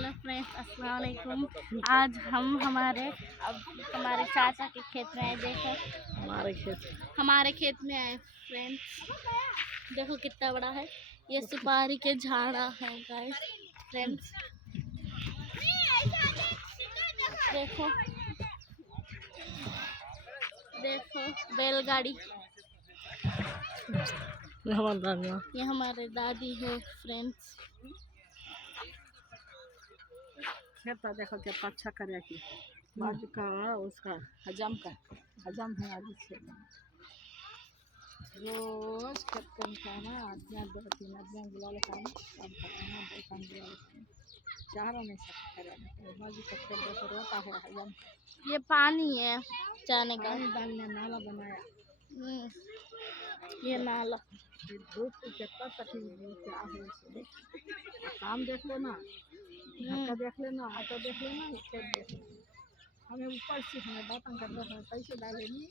Hello friends, अस्सलाम वालेकुम। आज हम हमारे चाचा के खेत में आए। देखो हमारे खेत में आए फ्रेंड्स। देखो कितना बड़ा है। ये सुपारी के झाड़ा है गाइस फ्रेंड्स। देखो देखो बैलगाड़ी। ये हमारे दादी है फ्रेंड्स। खेत देखो कितना अच्छा करे कि बाजू का उसका हजम है आज से रोज खेत का खाना आदमी 2-3 आदमी बुला ले खाना काम करना 2 काम बुला ले खाना चाह नहीं सकते करे बाजू का खेत देखो रोता है हजम। ये पानी है जाने का, डालने नाला बनाया। ये नाला। धूप को कितना तकलीफ क्या है काम देख लेना, धक्का देख लेना, ऑटो देख लेना, खेत देख लेना। हमें ऊपर से हमें बातें करना है कैसे डालेंगे।